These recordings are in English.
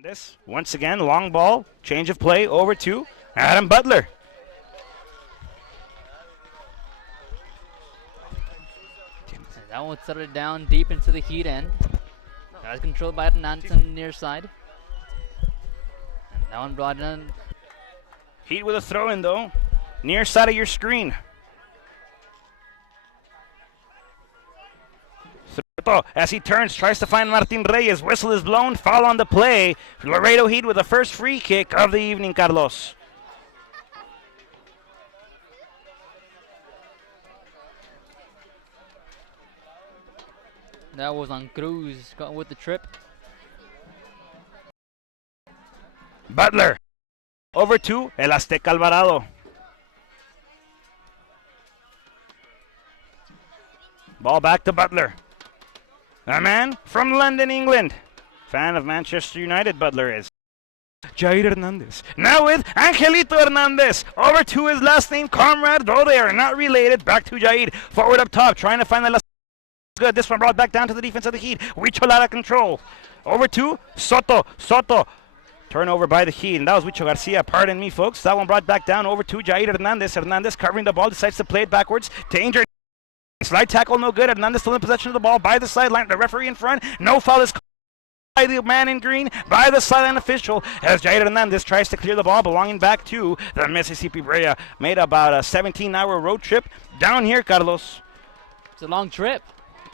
This once again, long ball, change of play over to Adam Butler. That one settled down deep into the Heat end. That was controlled by Hernandez on the near side. And that one brought in. Heat with a throw in though, near side of your screen. As he turns, tries to find Martin Reyes. Whistle is blown, foul on the play. Laredo Heat with the first free kick of the evening, Carlos. That was on Cruz, got with the trip. Butler, over to El Azteca Alvarado. Ball back to Butler. A man from London, England. Fan of Manchester United, Butler is. Jair Hernandez. Now with Angelito Hernandez. Over to his last name, comrade, though they are not related. Back to Jair. Forward up top, trying to find the last. Good. This one brought back down to the defense of the Heat. Huicho out of control. Over to Soto. Soto. Turnover by the Heat, and that was Huicho Garcia. Pardon me, folks. That one brought back down over to Jair Hernandez. Hernandez covering the ball, decides to play it backwards. Danger. Slide tackle, no good. Hernandez still in possession of the ball by the sideline. The referee in front. No foul is called by the man in green, by the sideline official, as Jair Hernandez tries to clear the ball belonging back to the Mississippi Brilla. Made about a 17-hour road trip down here, Carlos. It's a long trip.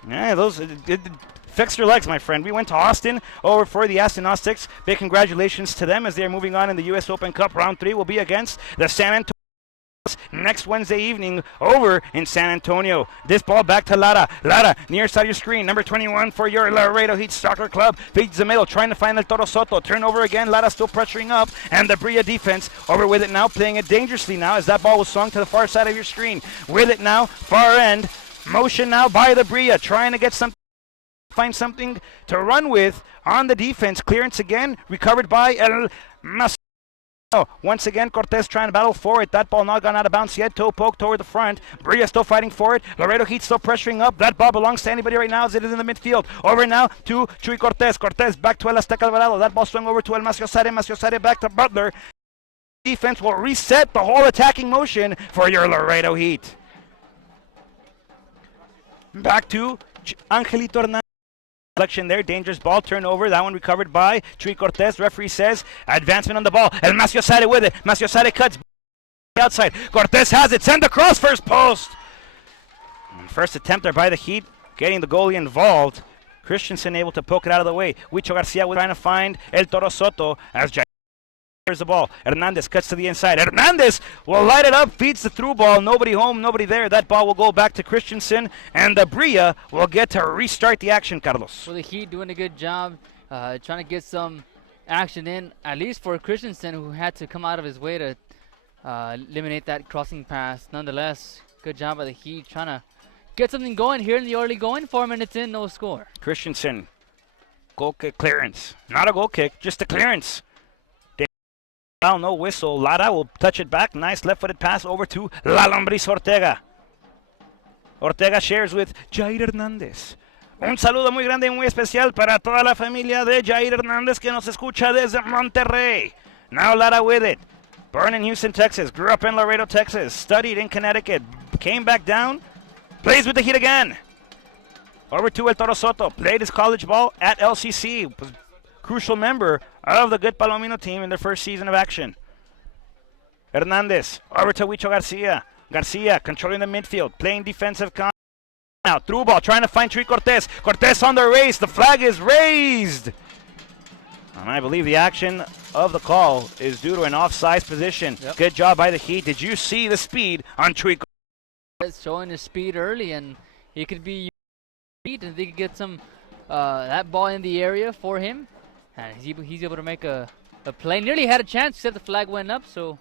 Yeah, it fix your legs, my friend. We went to Austin over for the Aston Austics. Big congratulations to them as they are moving on in the U.S. Open Cup. Round 3 will be against the San Antonio next Wednesday evening over in San Antonio. This ball back to Lara. Lara, near side of your screen. Number 21 for your Laredo Heat Soccer Club. Feeds the middle, trying to find El Toro Soto. Turnover again. Lara still pressuring up. And the Brilla defense over with it now, playing it dangerously now as that ball was swung to the far side of your screen. With it now, far end. Motion now by the Brilla, trying to get something, find something to run with on the defense. Clearance again, recovered by El Mas. Once again, Cortez trying to battle for it. That ball not gone out of bounds yet. Toe poke toward the front. Brilla still fighting for it. Laredo Heat still pressuring up. That ball belongs to anybody right now as it is in the midfield. Over now to Chuy Cortez. Cortez back to El Azteca Alvarado. That ball swung over to El Maciosare. Maciosare back to Butler. Defense will reset the whole attacking motion for your Laredo Heat. Back to Angelito Hernandez. Selection there, dangerous ball, turnover. That one recovered by Chuy Cortez. Referee says advancement on the ball. El Maciosare with it. Maciosare cuts outside. Cortez has it. Send across first post. And first attempt there by the Heat, getting the goalie involved. Christensen able to poke it out of the way. Huicho Garcia trying to find El Toro Soto as here's the ball. Hernandez cuts to the inside. Hernandez will light it up, feeds the through ball. Nobody home, nobody there. That ball will go back to Christensen, and the Brilla will get to restart the action, Carlos. Well, the Heat doing a good job trying to get some action in, at least for Christensen, who had to come out of his way to eliminate that crossing pass. Nonetheless, good job by the Heat trying to get something going here in the early going. 4 minutes in, no score. Christensen, goal kick clearance. Not a goal kick, just a clearance. No whistle. Lara will touch it back. Nice left-footed pass over to La Lombriz Ortega. Ortega shares with Jair Hernandez. Un saludo muy grande y muy especial para toda la familia de Jair Hernandez que nos escucha desde Monterrey. Now Lara with it. Born in Houston, Texas. Grew up in Laredo, Texas. Studied in Connecticut. Came back down. Plays with the Heat again. Over to El Toro Soto. Played his college ball at LCC. Was crucial member of the good Palomino team in their first season of action. Hernandez, over to Huicho Garcia. Garcia controlling the midfield, playing defensive. Now through ball, trying to find Chuy Cortez. Cortez on the race, the flag is raised. And I believe the action of the call is due to an offside position. Yep. Good job by the Heat. Did you see the speed on Chuy Cortez? Showing his speed early, and he could be and they could get some that ball in the area for him. And he's able to make a play. Nearly had a chance, except the flag went up, so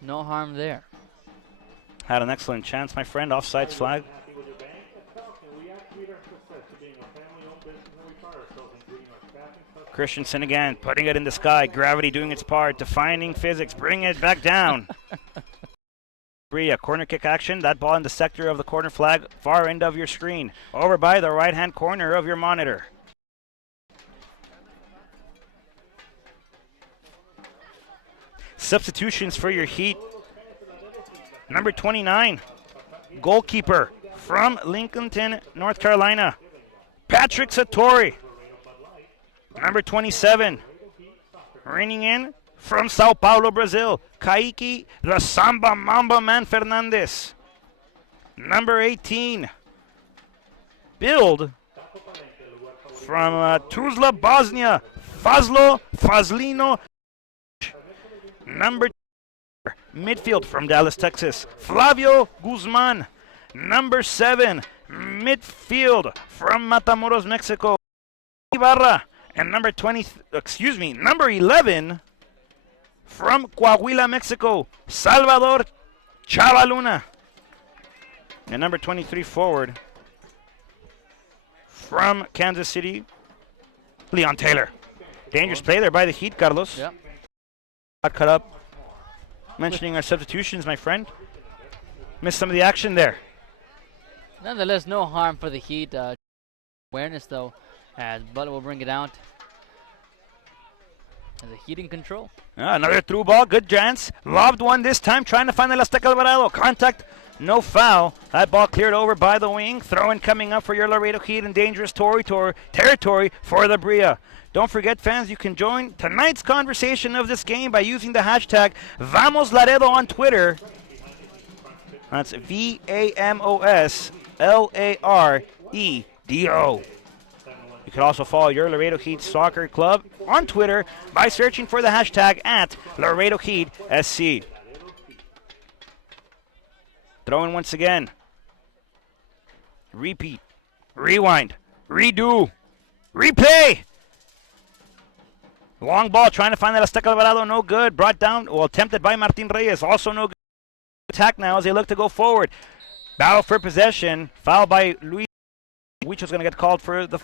no harm there. Had an excellent chance, my friend. Offsides flag. Christensen again, putting it in the sky. Gravity doing its part. Defining physics. Bring it back down. Brilla, corner kick action. That ball in the sector of the corner flag. Far end of your screen. Over by the right-hand corner of your monitor. Substitutions for your Heat. Number 29, goalkeeper from Lincolnton, North Carolina, Patrick Satori. Number 27, reining in from Sao Paulo, Brazil, Kaiki the Samba Mamba Man Fernandez. Number 18, build from Tuzla, Bosnia, Fazlino. Number 2, midfield from Dallas, Texas, Flavio Guzman. Number 7, midfield from Matamoros, Mexico, Ibarra. And number 11, from Coahuila, Mexico, Salvador Chavaluna. And number 23 forward from Kansas City, Leon Taylor. Dangerous play there by the Heat, Carlos. Yep. Got cut up. Mentioning our substitutions, my friend. Missed some of the action there. Nonetheless, no harm for the Heat. Awareness, though, as Butler will bring it out. And the Heat in control. Another through ball. Good chance. Lobbed one this time, trying to find the Azteca Alvarado. Contact, no foul. That ball cleared over by the wing. Throw-in coming up for your Laredo Heat in dangerous territory for the Brilla. Don't forget, fans, you can join tonight's conversation of this game by using the hashtag VamosLaredo on Twitter. That's VAMOSLAREDO. You can also follow your Laredo Heat Soccer Club on Twitter by searching for the hashtag at Laredo Heat SC. Throw in once again. Repeat. Rewind. Redo. Replay. Long ball trying to find that Azteca Alvarado. No good. Brought down. Well, attempted by Martin Reyes. Also no good. Attack now as they look to go forward. Battle for possession. Foul by Luis. Which was going to get called for the.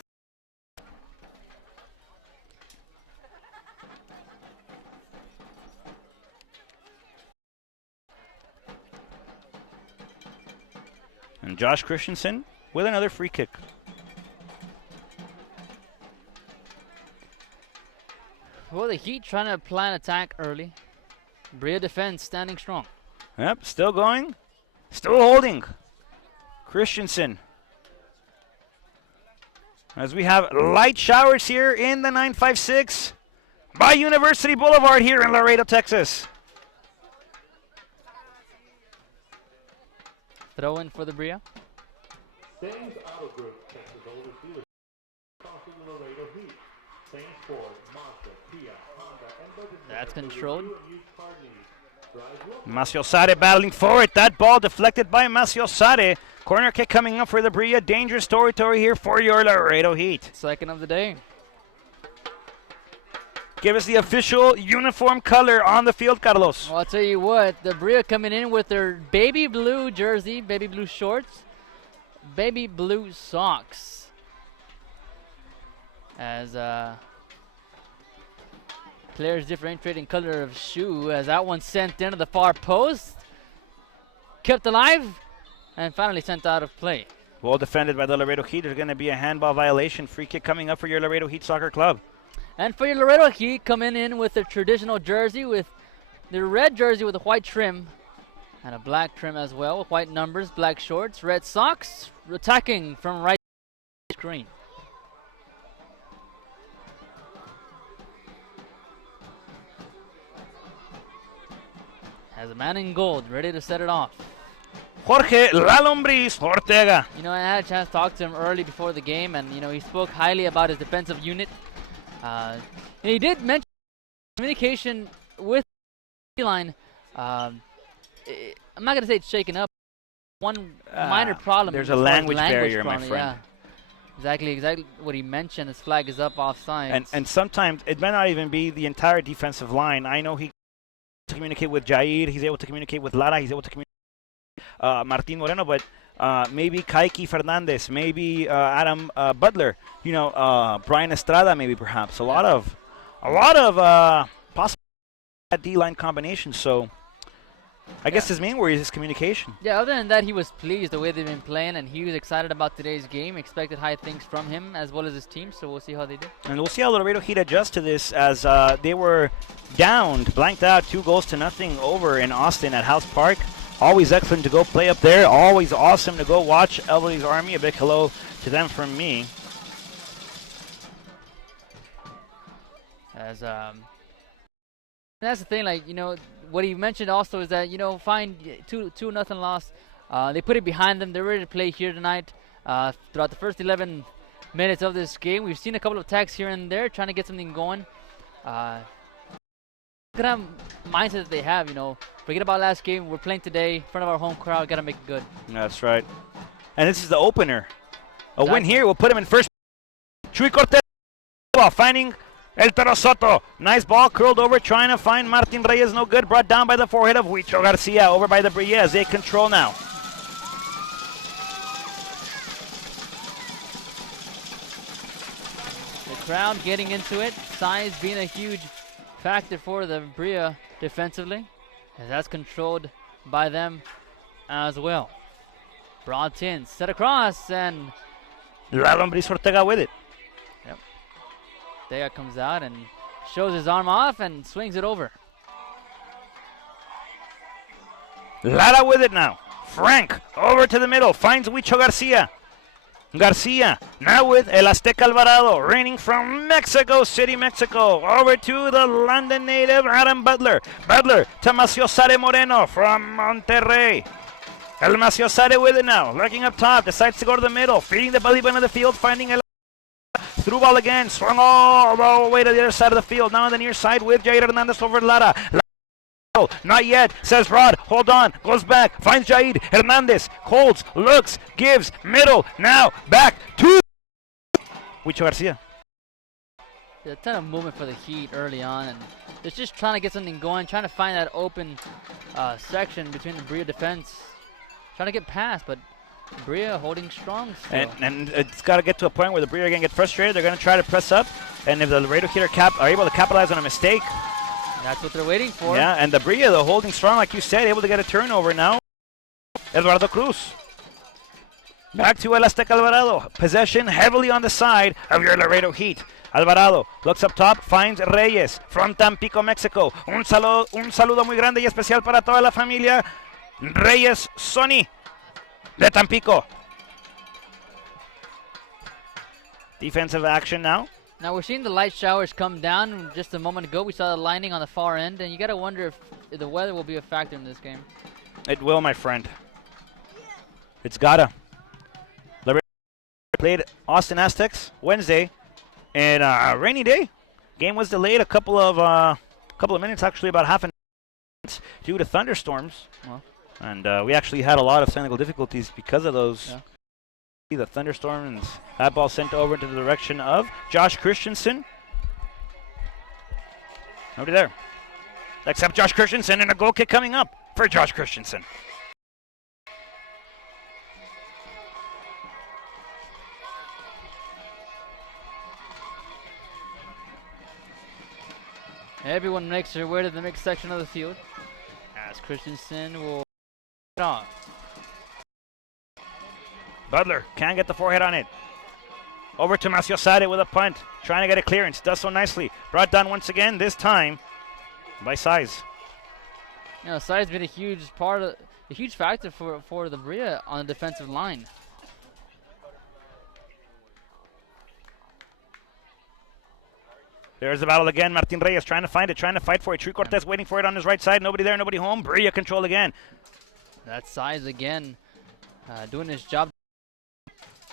And Josh Christensen with another free kick. Well, the Heat trying to plan attack early. Brilla defense standing strong. Yep, still going. Still holding. Christensen. As we have light showers here in the 956 by University Boulevard here in Laredo, Texas. Throw in for the Brilla. That's controlled. Maciosare battling forward. That ball deflected by Maciosare. Corner kick coming up for the Brilla. Dangerous territory here for your Laredo Heat. Second of the day. Give us the official uniform color on the field, Carlos. Well, I'll tell you what, the Brilla coming in with their baby blue jersey, baby blue shorts, baby blue socks. As players differentiating color of shoe, as that one sent into the far post, kept alive, and finally sent out of play. Well defended by the Laredo Heat. There's going to be a handball violation. Free kick coming up for your Laredo Heat Soccer Club. And for your Laredo Heat, coming in with their traditional jersey, with their red jersey with a white trim, and a black trim as well, with white numbers, black shorts, red socks, attacking from right screen. Has a man in gold, ready to set it off. Jorge La Lombriz Ortega. You know, I had a chance to talk to him early before the game, and, you know, he spoke highly about his defensive unit. And he did mention communication with the line. I'm not going to say it's shaken up. One minor problem. There's a language barrier, my friend. Yeah. Exactly what he mentioned. His flag is up offside. And sometimes it may not even be the entire defensive line. I know he to communicate with Jair. He's able to communicate with Lara. He's able to communicate with Martin Moreno, but maybe Kaiki Fernandez, maybe Adam Butler, you know, Brian Estrada, maybe perhaps a lot of possible D-line combinations. So I guess his main worry is his communication. Yeah, other than that, he was pleased the way they've been playing, and he was excited about today's game. Expected high things from him as well as his team, so we'll see how they do. And we'll see how Laredo Heat adjust to this as they were downed, blanked out 2-0 over in Austin at House Park. Always excellent to go play up there. Always awesome to go watch Elbory's Army. A big hello to them from me. As that's the thing, like, you know, what he mentioned also is that, you know, fine, 2-0 loss. They put it behind them. They're ready to play here tonight. Throughout the first 11 minutes of this game, we've seen a couple of attacks here and there, trying to get something going. Look at that mindset that they have, you know. Forget about last game. We're playing today in front of our home crowd. Got to make it good. That's right. And this is the opener. A win here will put him in first. Chuy Cortez finding El Toro Soto. Nice ball curled over, trying to find Martin Reyes. No good. Brought down by the forehead of Huicho Garcia. Over by the Brilla as they control now. The crowd getting into it. Size being a huge factor for the Brilla defensively, as that's controlled by them as well. Broad tin, set across, and La Lombriz Ortega with it. Yep. Ortega comes out and shows his arm off and swings it over. Lara with it now. Frank over to the middle, finds Huicho Garcia. Garcia now with El Azteca Alvarado, reigning from Mexico City, Mexico. Over to the London native Adam Butler. Butler to Maciosare Moreno from Monterrey. El Maciosare with it now, looking up top, decides to go to the middle, feeding the belly button of the field, finding El through ball again, swung all the way to the other side of the field. Now on the near side with Jair Hernandez over Lara. Not yet, says Rod. Hold on, goes back, finds Jair Hernandez, holds, looks, gives, middle, now back to Huicho Garcia. A ton of movement for the Heat early on, and they're just trying to get something going, trying to find that open section between the Brilla defense, trying to get past, but Brilla holding strong still. And it's got to get to a point where the Brilla are going to get frustrated. They're going to try to press up, and if the Laredo Heat are able to capitalize on a mistake, that's what they're waiting for. Yeah, and the Brilla, though, holding strong, like you said, able to get a turnover now. Eduardo Cruz. Back to El Azteca Alvarado. Possession heavily on the side of your Laredo Heat. Alvarado looks up top, finds Reyes from Tampico, Mexico. Un saludo muy grande y especial para toda la familia. Reyes Sonny de Tampico. Defensive action now. Now we're seeing the light showers come down just a moment ago. We saw the lining on the far end, and you got to wonder if the weather will be a factor in this game. It will, my friend. It's gotta. Laredo played Austin Aztecs Wednesday, and a rainy day. Game was delayed a couple of minutes, actually about half an hour, due to thunderstorms. Well. And we actually had a lot of technical difficulties because of those. Yeah. The thunderstorm, and that ball sent over into the direction of Josh Christensen. Nobody there except Josh Christensen, and a goal kick coming up for Josh Christensen. Everyone makes their way to the mixed section of the field as Christensen will get off. Butler can't get the forehead on it. Over to Maciosare with a punt, trying to get a clearance. Does so nicely. Brought down once again, this time by Size. You know, Size been a huge factor for the Brilla on the defensive line. There's the battle again. Martin Reyes trying to find it, trying to fight for it. Chuy Cortez waiting for it on his right side. Nobody there, nobody home. Brilla control again. That Size again, doing his job.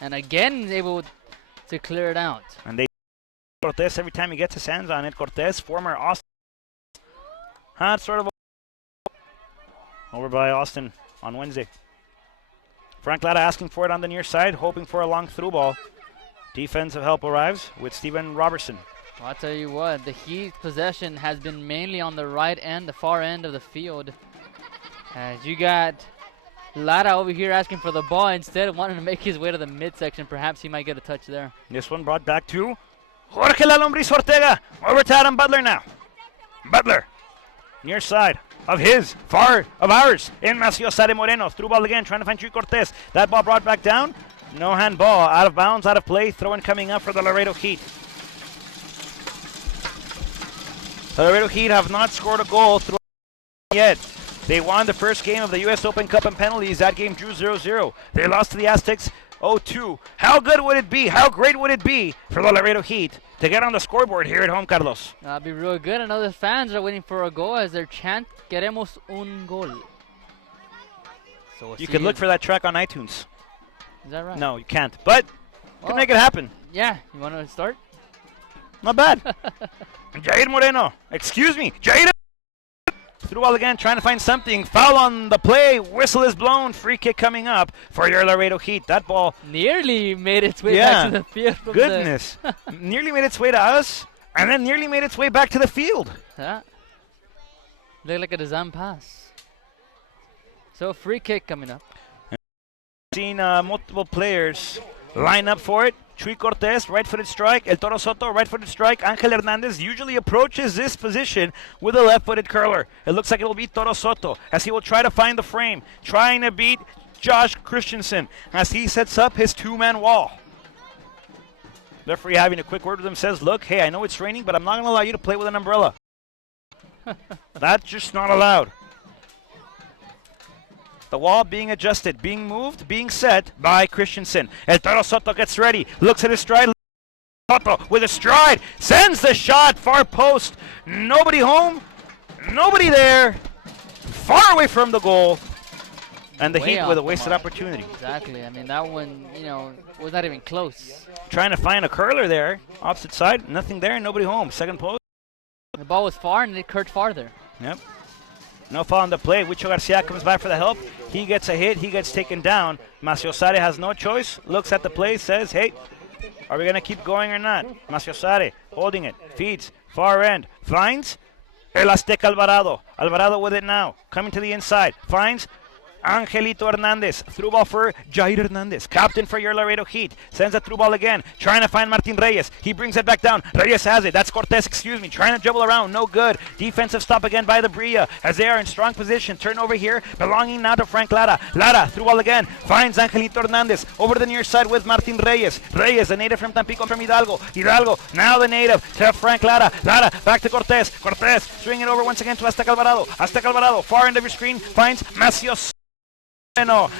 And again able to clear it out. And they Cortez every time he gets his hands on it. Cortez, former Austin. Sort of over by Austin on Wednesday. Frank Lara asking for it on the near side, hoping for a long through ball. Defensive help arrives with Steven Robertson. Well, I'll tell you what, the Heat possession has been mainly on the right end, the far end of the field. As you got Lara over here asking for the ball, instead of wanting to make his way to the midsection. Perhaps he might get a touch there. This one brought back to Jorge La Lombriz Ortega. Over to Adam Butler now. Butler, near side. of his, far of ours, in Maciosare Moreno. Through ball again, trying to find Chuy Cortez. That ball brought back down. No handball, out of bounds, out of play. Throw-in coming up for the Laredo Heat. The Laredo Heat have not scored a goal through yet. They won the first game of the U.S. Open Cup in penalties. That game drew 0-0. They lost to the Aztecs 0-2. How good would it be? How great would it be for the Laredo Heat to get on the scoreboard here at home, Carlos? That'd be real good. I know the fans are waiting for a goal as their chant, "Queremos un gol." So we'll You can look for that track on iTunes. Is that right? No, you can't. But you can make it happen. Yeah, you want to start? Not bad. Jair Moreno. Excuse me. Jair. Through ball again, trying to find something. Foul on the play. Whistle is blown. Free kick coming up for your Laredo Heat. That ball nearly made its way back to the field. From goodness. Nearly made its way to us, and then nearly made its way back to the field. Yeah. Looked like a design pass. So free kick coming up. Seen multiple players line up for it. Chuy Cortez, right-footed strike. El Toro Soto, right-footed strike. Angel Hernandez usually approaches this position with a left-footed curler. It looks like it will be Toro Soto as he will try to find the frame, trying to beat Josh Christensen as he sets up his two-man wall. The referee having a quick word with him says, look, hey, I know it's raining, but I'm not going to allow you to play with an umbrella. That's just not allowed. The wall being adjusted, being moved, being set by Christensen. El Toro Soto gets ready, looks at his stride. Soto with a stride, sends the shot, far post. Nobody home, nobody there. Far away from the goal. And the Heat with a wasted opportunity. Exactly. I mean, that one, was not even close. Trying to find a curler there. Opposite side, nothing there, nobody home. Second post. The ball was far and it curved farther. Yep. No foul on the play. Huicho Garcia comes back for the help. He gets a hit. He gets taken down. Maciosare has no choice. Looks at the play. Says, hey, are we going to keep going or not? Maciosare holding it. Feeds. Far end. Finds El Azteca Alvarado. Alvarado with it now. Coming to the inside. Finds Angelito Hernandez. Through ball for Jair Hernandez. Captain for your Laredo Heat. Sends a through ball again. Trying to find Martin Reyes. He brings it back down. Reyes has it. That's Cortez, Trying to dribble around. No good. Defensive stop again by the Brilla as they are in strong position. Turnover here. Belonging now to Frank Lara. Lara through ball again. Finds Angelito Hernandez. Over to the near side with Martin Reyes. Reyes, the native from Tampico, from Hidalgo. Hidalgo, now the native to Frank Lara. Lara back to Cortez. Cortez swinging it over once again to Azteca Alvarado. Azteca Alvarado, far end of your screen. Finds Macios. And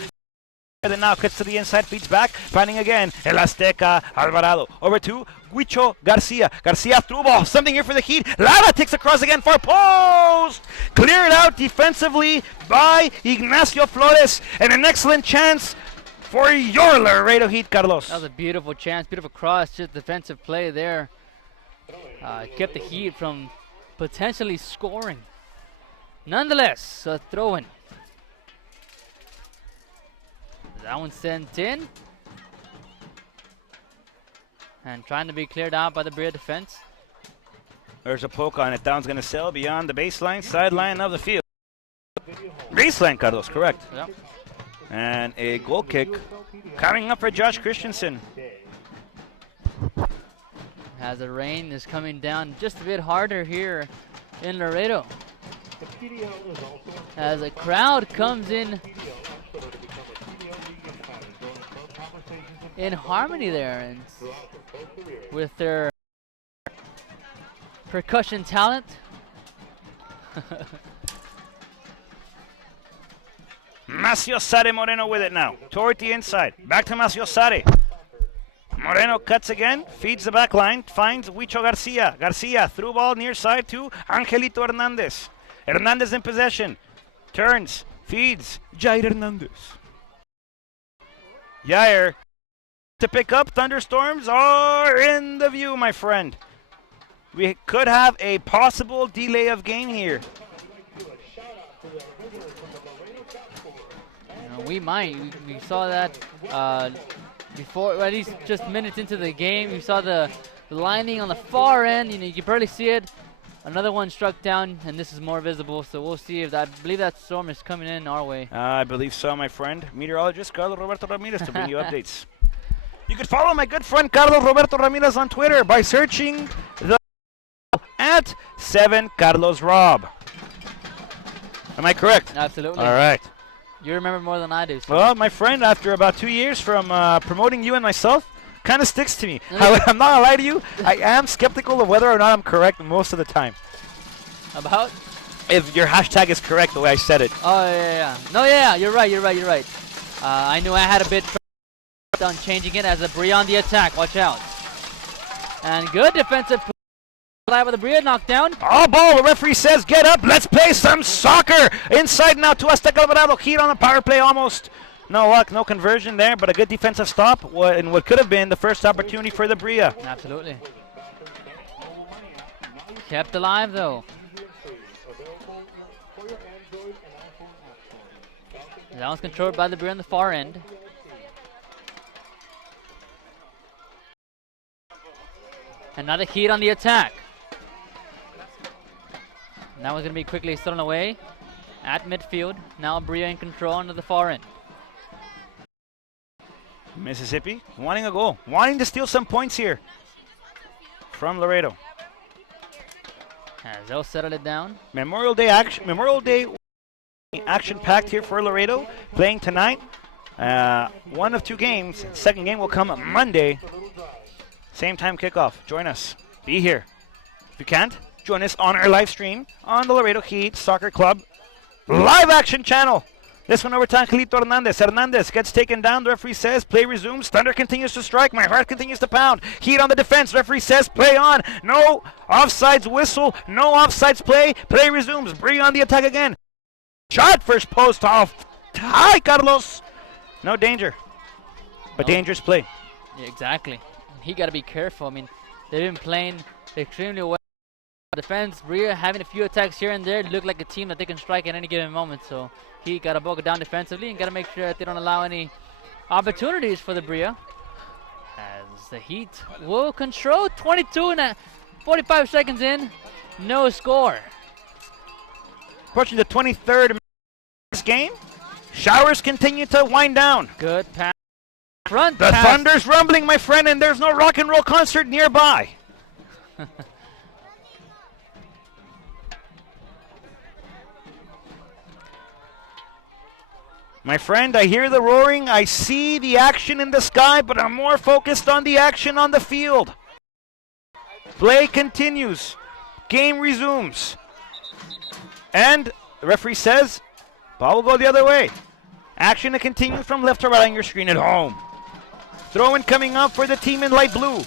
then now cuts to the inside, feeds back, finding again El Azteca Alvarado. Over to Huicho Garcia. Garcia through ball. Something here for the Heat. Lara takes across again for post. Cleared out defensively by Ignacio Flores. And an excellent chance for your Laredo Heat, Carlos. That was a beautiful chance, beautiful cross, just defensive play there. Kept the Heat from potentially scoring. Nonetheless, a throw-in. That one sent in. And trying to be cleared out by the Brilla defense. There's a poke on it. Down's going to sail beyond the baseline, sideline of the field. Baseline, Carlos, correct. Yep. And a goal kick coming up for Josh Christensen. As the rain is coming down just a bit harder here in Laredo. As a crowd comes in harmony there, and with their percussion talent. Maciosare Moreno with it now. Toward the inside. Back to Maciosare. Moreno cuts again. Feeds the back line. Finds Huicho Garcia. Garcia through ball near side to Angelito Hernandez. Hernandez in possession. Turns. Feeds Jair Hernandez. Jair to pick up. Thunderstorms are in the view, my friend. We could have a possible delay of game here. We might. We saw that before, at least just minutes into the game. You saw the lining on the far end. You can barely see it. Another one struck down, and this is more visible. So we'll see if that. I believe that storm is coming in our way. I believe so, my friend. Meteorologist Carlos Roberto Ramirez to bring you updates. You can follow my good friend Carlos Roberto Ramirez on Twitter by searching the at 7 Carlos Rob. Am I correct? Absolutely. All right. You remember more than I do. So. Well, my friend, after about 2 years from promoting you and myself, kind of sticks to me. I'm not gonna lie to you. I am skeptical of whether or not I'm correct most of the time. About? If your hashtag is correct the way I said it. Oh, yeah. No, yeah, you're right. I knew I had a bit on changing it as a Brilla on the attack. Watch out. And good defensive play with the Brilla knockdown. All ball. The referee says, get up. Let's play some soccer. Inside now to Azteca Alvarado. Heat on the power play almost. No luck, no conversion there, but a good defensive stop in what could have been the first opportunity for the Brilla. Absolutely. Kept alive, though. That one's controlled by the Brilla on the far end. Another Heat on the attack. That one's going to be quickly stolen away at midfield. Now Brilla in control under the far end. Mississippi wanting a goal, wanting to steal some points here from Laredo. As they'll settle it down. Memorial Day action packed here for Laredo, playing tonight. One of two games. Second game will come Monday. Same time kickoff. Join us. Be here. If you can't, join us on our live stream on the Laredo Heat Soccer Club live action channel. This one over to Angelito Hernandez. Hernandez gets taken down. The referee says play resumes. Thunder continues to strike. My heart continues to pound. Heat on the defense. Referee says play on. No offsides whistle. No offsides play. Play resumes. Brilla on the attack again. Shot first post off. Hi, Carlos. No danger. But dangerous play. Yeah, exactly. He got to be careful. I mean, they've been playing extremely well. Defense, Brilla having a few attacks here and there. Look like a team that they can strike at any given moment. So he got to buckle down defensively and got to make sure that they don't allow any opportunities for the Brilla. As the Heat will control 22 and 45 seconds in. No score. Approaching the 23rd game. Showers continue to wind down. Good pass. Front the pass. Thunder's rumbling, my friend, and there's no rock and roll concert nearby. My friend, I hear the roaring, I see the action in the sky, but I'm more focused on the action on the field. Play continues. Game resumes. And the referee says, ball will go the other way. Action to continue from left to right on your screen at home. Throw-in coming up for the team in light blue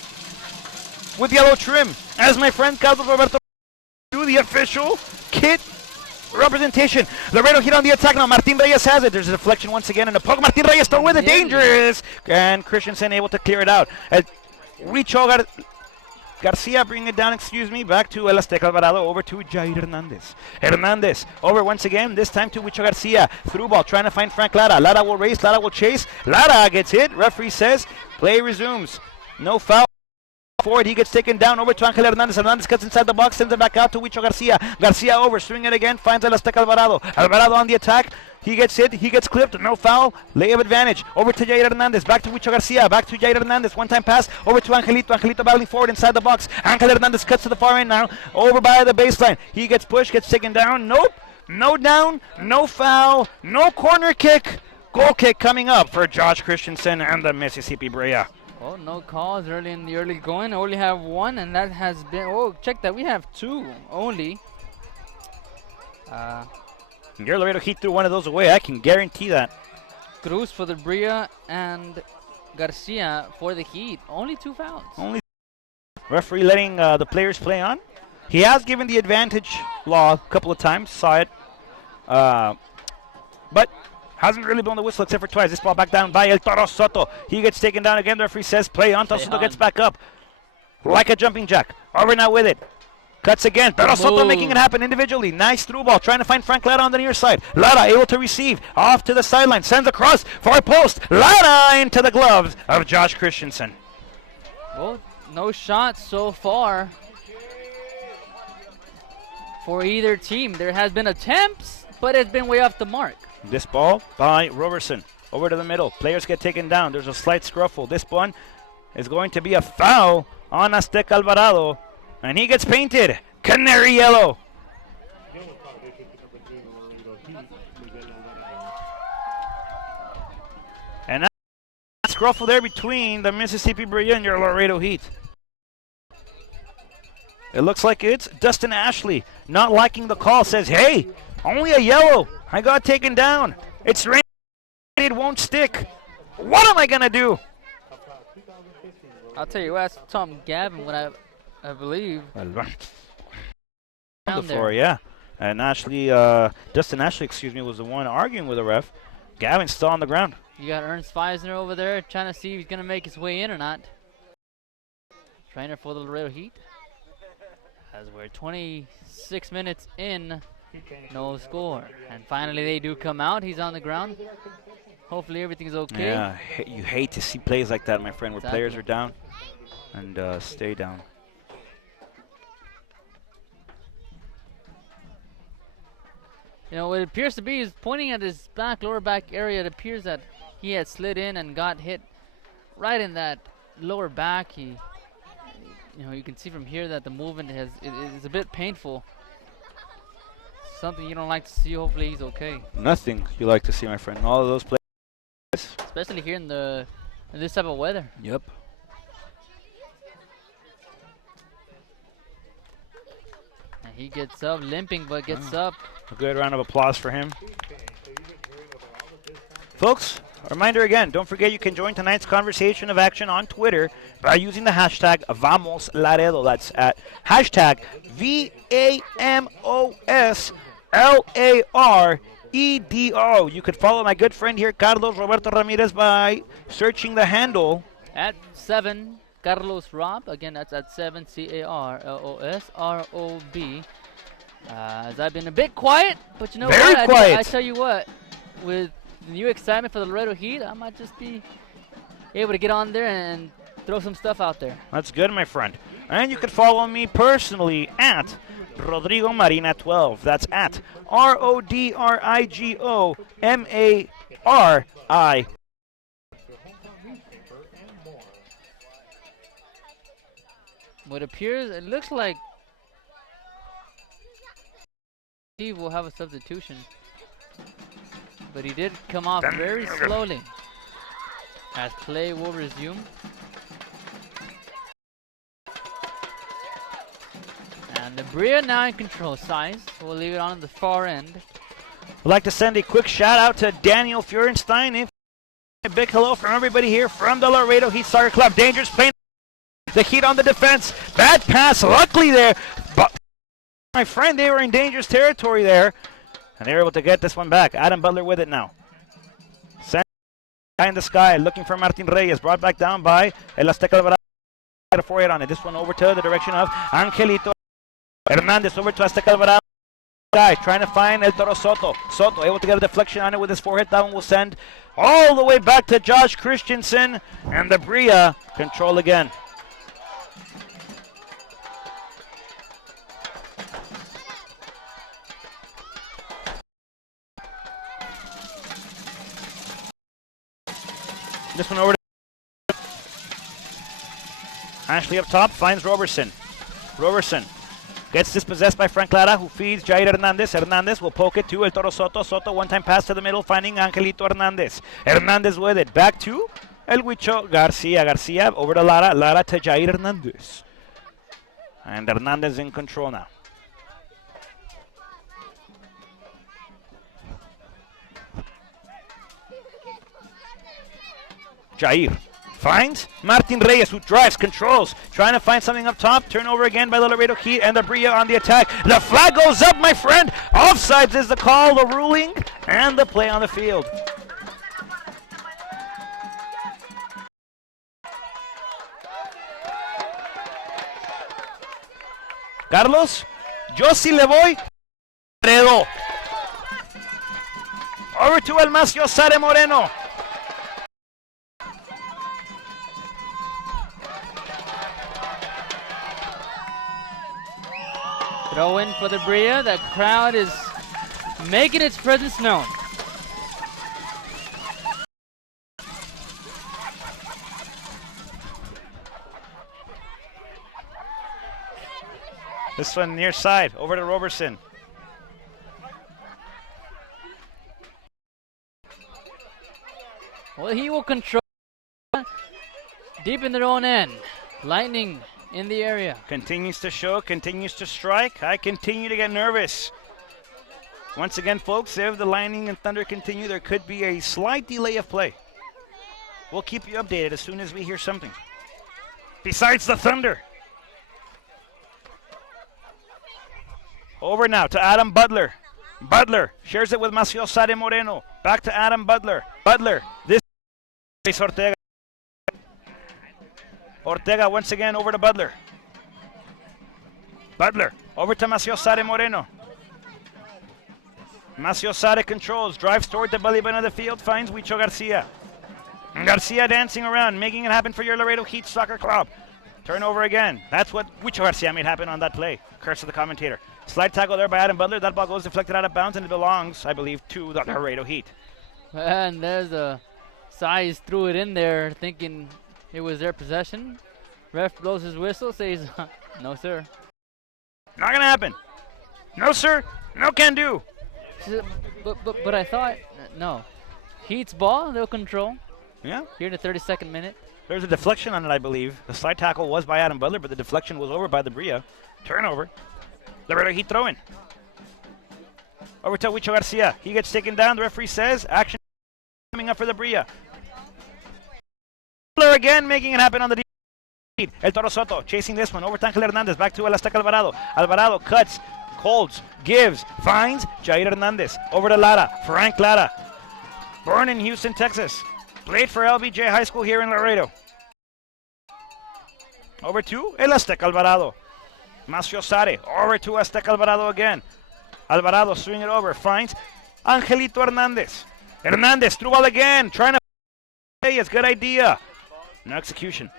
with yellow trim. As my friend Carlos Roberto do the official kit representation. Laredo Heat on the attack now. Martin Reyes has it. There's a deflection once again and a poke. Martin Reyes still with it. Dangerous. And Christensen able to clear it out. Richo Garcia bringing it down, back to El Azteca Alvarado, over to Jair Hernandez. Hernandez over once again, this time to Richo Garcia. Through ball, trying to find Frank Lara. Lara will race, Lara will chase. Lara gets hit. Referee says play resumes. No foul. Forward, he gets taken down over to Angel Hernandez. Hernandez cuts inside the box, sends it back out to Richo Garcia. Garcia over, swing it again, finds El Azteca Alvarado. Alvarado on the attack. He gets hit, he gets clipped, no foul, layup advantage. Over to Jair Hernandez, back to Richo Garcia, back to Jair Hernandez. One time pass, over to Angelito. Angelito battling forward inside the box. Angel Hernandez cuts to the far end now, over by the baseline. He gets pushed, gets taken down. Nope, no down, no foul, no corner kick. Goal kick coming up for Josh Christensen and the Mississippi Brilla. Oh, no calls early in the early going. Only have one, and that has been. Oh, check that. We have two only. Your Laredo Heat threw one of those away. I can guarantee that. Cruz for the Brilla and Garcia for the Heat. Only two fouls. Only. Referee letting the players play on. He has given the advantage law a couple of times. Saw it. But hasn't really blown the whistle except for twice. This ball back down by El Toro Soto. He gets taken down again. The referee says play on. Toro Soto gets back up like a jumping jack. Over now with it. Cuts again. Toro Soto making it happen individually. Nice through ball. Trying to find Frank Lara on the near side. Lara able to receive. Off to the sideline. Sends across. Far post. Lara into the gloves of Josh Christensen. Well, no shots so far for either team. There has been attempts, but it's been way off the mark. This ball by Roberson. Over to the middle. Players get taken down. There's a slight scruffle. This one is going to be a foul on Azteca Alvarado. And he gets painted canary yellow. And now scruffle there between the Mississippi Brilla and your Laredo Heat. It looks like it's Dustin Ashley not liking the call. Says, hey, only a yellow. I got taken down. It's raining. It won't stick. What am I going to do? I'll tell you what, that's Tom Gavin, what I believe. On Down the floor, there. yeah. And Ashley, Dustin Ashley, excuse me, was the one arguing with the ref. Gavin's still on the ground. You got Ernst Feisner over there trying to see if he's going to make his way in or not. Trainer for the Laredo Heat. As we're 26 minutes in, no score. And finally they do come out. He's on the ground. Hopefully everything's okay. Yeah, you hate to see plays like that, my friend, where Exactly. players are down and stay down. You know, what it appears to be is pointing at his lower back area. It appears that he had slid in and got hit right in that lower back. You know, you can see from here that the movement is a bit painful. Something you don't like to see. Hopefully he's okay. Nothing you like to see, my friend. All of those plays. Especially here in this type of weather. Yep. And he gets up, limping, but gets up. A good round of applause for him. Folks, a reminder again, don't forget you can join tonight's conversation of action on Twitter by using the hashtag VamosLaredo. That's at hashtag VAMOSLAREDO. You could follow my good friend here, Carlos Roberto Ramirez, by searching the handle At 7, Carlos Rob. Again, that's at 7, CARLOSROB. As I've been a bit quiet, but you know Very what? quiet. I tell you what, with the new excitement for the Laredo Heat, I might just be able to get on there and throw some stuff out there. That's good, my friend. And you can follow me personally at Rodrigo Marina 12. That's at RODRIGOMARI. What appears, it looks like Steve will have a substitution, but he did come off very slowly as play will resume. And the Brilla now in control. Size will leave it on the far end. I'd like to send a quick shout out to Daniel Feurenstein. A big hello from everybody here from the Laredo Heat Soccer Club. Dangerous playing the Heat on the defense. Bad pass, luckily there. But my friend, they were in dangerous territory there. And they were able to get this one back. Adam Butler with it now. Sent in the sky, looking for Martin Reyes. Brought back down by El Azteca Alvarado. Got a forehead on it. This one over to the direction of Angelito Hernandez. Over to Azteca Alvarado. Guy trying to find El Toro Soto. Soto able to get a deflection on it with his forehead. That one will send all the way back to Josh Christensen. And the Brilla control again. This one over to Ashley up top, finds Roberson. Roberson gets dispossessed by Frank Lara, who feeds Jair Hernandez. Hernandez will poke it to El Toro Soto. Soto one-time pass to the middle, finding Angelito Hernandez. Hernandez with it, back to El Huicho Garcia. Garcia over to Lara. Lara to Jair Hernandez. And Hernandez in control now. Jair finds Martin Reyes, who drives, controls, trying to find something up top. Turnover again by the Laredo Heat, and the Brilla on the attack. The flag goes up, my friend. Offsides is the call, the ruling, and the play on the field. Carlos, yo sí le voy. Laredo. Over to El Macio Sare Moreno. Throw in for the Brilla. The crowd is making its presence known. This one near side, over to Roberson. Well, he will control deep in their own end. Lightning in the area. Continues to show, continues to strike. I continue to get nervous. Once again, folks, if the Lightning and Thunder continue, there could be a slight delay of play. We'll keep you updated as soon as we hear something. Besides the Thunder. Over now to Adam Butler. Butler shares it with Macio Sade Moreno. Back to Adam Butler. Butler, this is Ortega. Ortega once again over to Butler. Butler over to Macio Sade Moreno. Macio Sade controls, drives toward the belly button of the field, finds Huicho Garcia. Garcia dancing around, making it happen for your Laredo Heat Soccer Club. Turnover again. That's what Huicho Garcia made happen on that play. Curse of the commentator. Slide tackle there by Adam Butler. That ball goes deflected out of bounds and it belongs, I believe, to the Laredo Heat. And there's a size threw it in there thinking it was their possession. Ref blows his whistle, says, no, sir. Not going to happen. No, sir. No can do. But I thought, no. Heat's ball, they'll control. Yeah. Here in the 32nd minute. There's a deflection on it, I believe. The slide tackle was by Adam Butler, but the deflection was over by the Brilla. Turnover. Laredo Heat throw-in. Over to Huicho Garcia. He gets taken down. The referee says action coming up for the Brilla. Butler again making it happen on the deep. El Toro Soto chasing this one. Over to Angel Hernandez. Back to El Azteca Alvarado. Alvarado cuts, holds, gives, finds Jair Hernandez. Over to Lara. Frank Lara. Born in Houston, Texas. Played for LBJ High School here in Laredo. Over to El Azteca Alvarado. Macio Sade over to Azteca Alvarado again. Alvarado swing it over, finds Angelito Hernandez. Hernandez through ball again, trying to play. It's a good idea. No execution.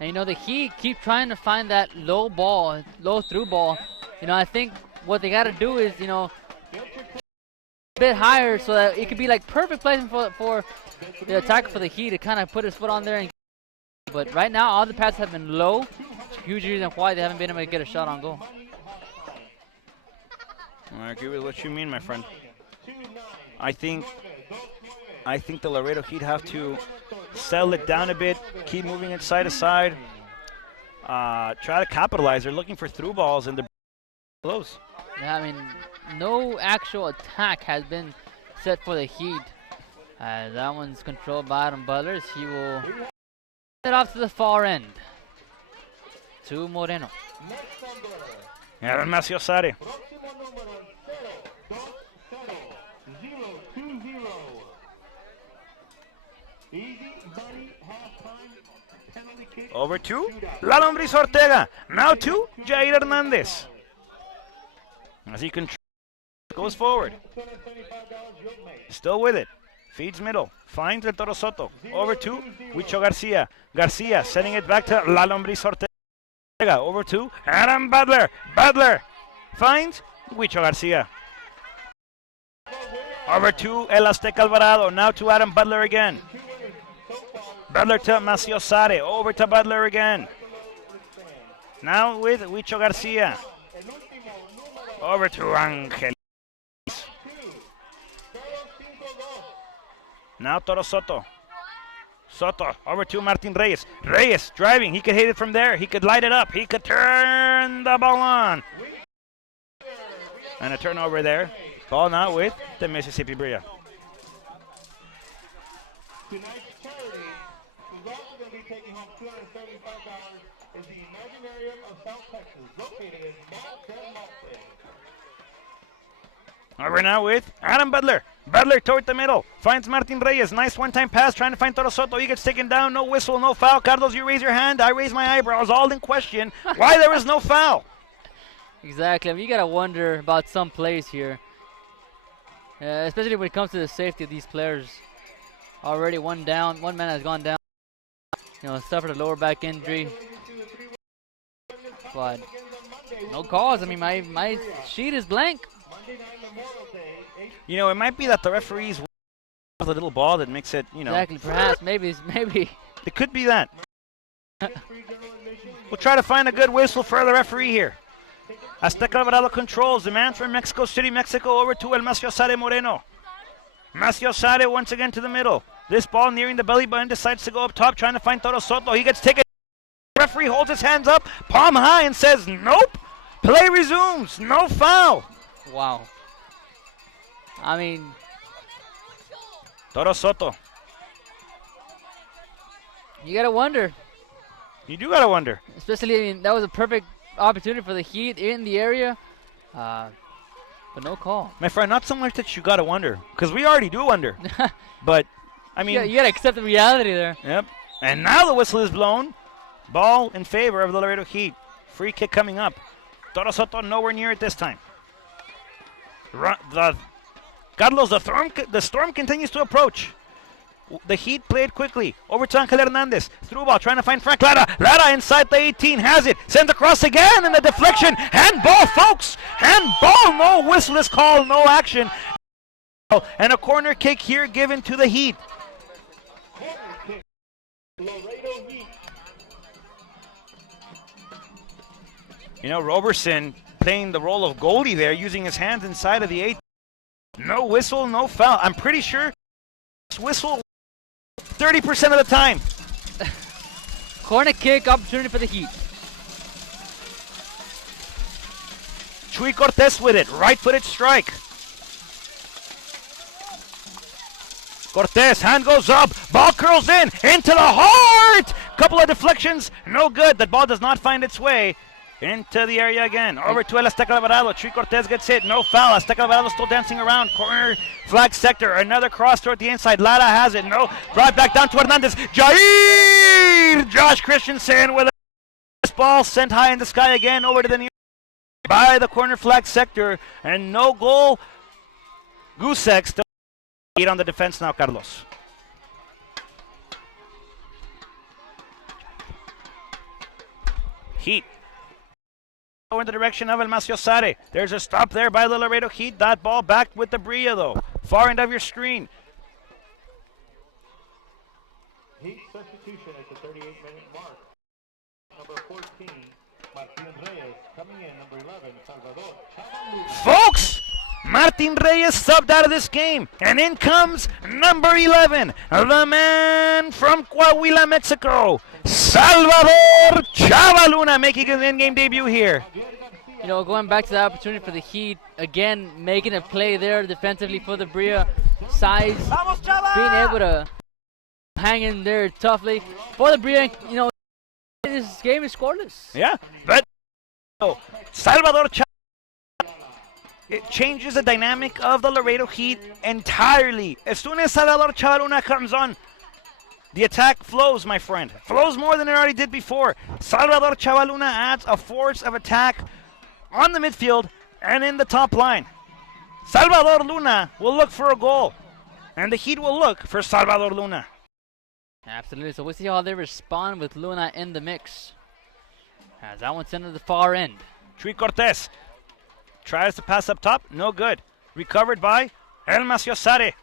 And the Heat keep trying to find that low ball, low through ball. I think what they got to do is, a bit higher so that it could be like perfect placement for the attacker for the Heat to kind of put his foot on there. But right now, all the passes have been low. Huge reason why they haven't been able to get a shot on goal. I agree with what you mean, my friend. I think the Laredo Heat have to settle it down a bit, keep moving it side to side, try to capitalize. They're looking for through balls and the close. Yeah, no actual attack has been set for the Heat. That one's controlled by Adam Butler. He will it off to the far end. To Moreno. Aaron Macio Sade. Over to La Lombriz Ortega. Now to Jair Hernandez. As he goes forward. Still with it. Feeds middle. Finds El Toro Soto. Over to Huicho Garcia. Garcia sending it back to La Lombriz Ortega. Over to Adam Butler. Butler finds Huicho Garcia. Over to El Azteca Alvarado. Now to Adam Butler again. Butler to Macio Sade. Over to Butler again. Now with Huicho Garcia. Over to Angel. Now Toro Soto. Soto over to Martin Reyes. Reyes driving. He could hit it from there. He could light it up. He could turn the ball on. And a turnover there. Ball now with the Mississippi Brilla. Tonight's charity, who's also going to be taking home $275, is the Imaginarium of South Texas, located in Mount Del Monte. Over now with Adam Butler. Butler toward the middle. Finds Martin Reyes. Nice one-time pass trying to find Toro Soto. He gets taken down. No whistle, no foul. Carlos, you raise your hand. I raise my eyebrows. All in question. Why there is no foul? Exactly. You got to wonder about some plays here. Especially when it comes to the safety of these players. Already one down. One man has gone down. Suffered a lower back injury. But no calls. My sheet is blank. It might be that the referees with a little ball that makes it, Exactly. Perhaps. Maybe. It could be that. We'll try to find a good whistle for the referee here. Azteca Alvarado controls. The man from Mexico City, Mexico, over to El Macio Sade Moreno. Maciosare once again to the middle. This ball nearing the belly button, decides to go up top, trying to find Toro Soto. He gets taken. Referee holds his hands up, palm high, and says, nope. Play resumes. No foul. Wow. I mean, Toro Soto. you gotta wonder. You do gotta wonder. Especially, I mean, that was a perfect opportunity for the Heat in the area, but no call. My friend, not so much that you gotta wonder, because we already do wonder. But, I mean. Yeah, you gotta accept the reality there. Yep. And now the whistle is blown. Ball in favor of the Laredo Heat. Free kick coming up. Toro Soto nowhere near it this time. Carlos, the storm continues to approach. The Heat played quickly. Over to Angel Hernandez. Through ball, trying to find Frank Lara. Lara inside the 18, has it. Sends across again, and the deflection. Handball, folks. Handball. No whistle is called. No action. And a corner kick here given to the Heat. Corner kick. Laredo Heat. You know, Roberson playing the role of goalie there, using his hands inside of the 8. No whistle, no foul. I'm pretty sure whistle 30% of the time. Corner kick opportunity for the Heat. Chuy Cortez with it. Right-footed strike. Cortez, hand goes up. Ball curls in. Into the heart. Couple of deflections. No good. The ball does not find its way into the area again. Over to El Azteca Alvarado. Chuy Cortez gets hit. No foul. Azteca Alvarado still dancing around. Corner flag sector. Another cross toward the inside. Lara has it. No. Brought back down to Hernandez. Jair! Josh Christensen with a ball sent high in the sky again. Over to the near by the corner flag sector. And no goal. Gusek still on the defense now, Carlos. Heat in the direction of El Maciosare. There's a stop there by the Laredo Heat. That ball back with the Brilla, though. Far end of your screen. Heat substitution at the 38-minute mark. Number 14, Martin Reyes. Coming in, number 11, Salvador Chavaluna. Folks, Martin Reyes subbed out of this game. And in comes number 11, the man from Coahuila, Mexico, Salvador Chavaluna, making his in-game debut here. You know, going back to the opportunity for the Heat, again, making a play there defensively for the Brilla. Size, being able to hang in there toughly for the Brilla. You know, this game is scoreless. Yeah, but Salvador Chavaluna, it changes the dynamic of the Laredo Heat entirely. As soon as Salvador Chavaluna comes on, the attack flows, my friend. Flows more than it already did before. Salvador Chavaluna adds a force of attack on the midfield and in the top line. Salvador Luna will look for a goal, and the Heat will look for Salvador Luna. Absolutely. So we'll see how they respond with Luna in the mix. As that one's sent to the far end. Chuy Cortez tries to pass up top. No good. Recovered by El Maciosare.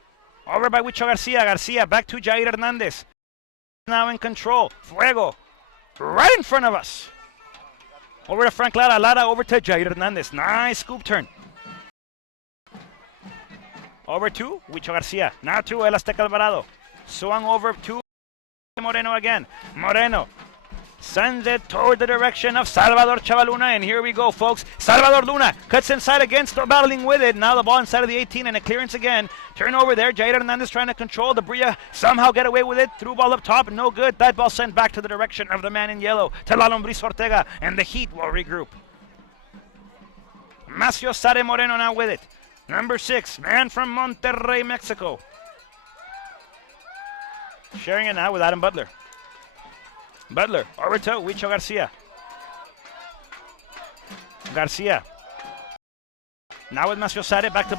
Over by Huicho Garcia. Garcia back to Jair Hernandez. Now in control. Fuego. Right in front of us. Over to Frank Lara. Lara over to Jair Hernandez. Nice scoop turn. Over to Huicho Garcia. Now to El Azteca Alvarado. Swung over to Moreno again. Moreno sends it toward the direction of Salvador Chavaluna, and here we go, folks. Salvador Luna cuts inside again, still battling with it. Now the ball inside of the 18 and a clearance again. Turnover there. Jair Hernandez trying to control. The Brilla somehow get away with it. Through ball up top, no good. That ball sent back to the direction of the man in yellow, to La Lombriz Ortega, and the Heat will regroup. Maciosare Moreno now with it. Number 6, man from Monterrey, Mexico. Sharing it now with Adam Butler. Butler, over to Huicho Garcia. Garcia. Now with Maciosare, back to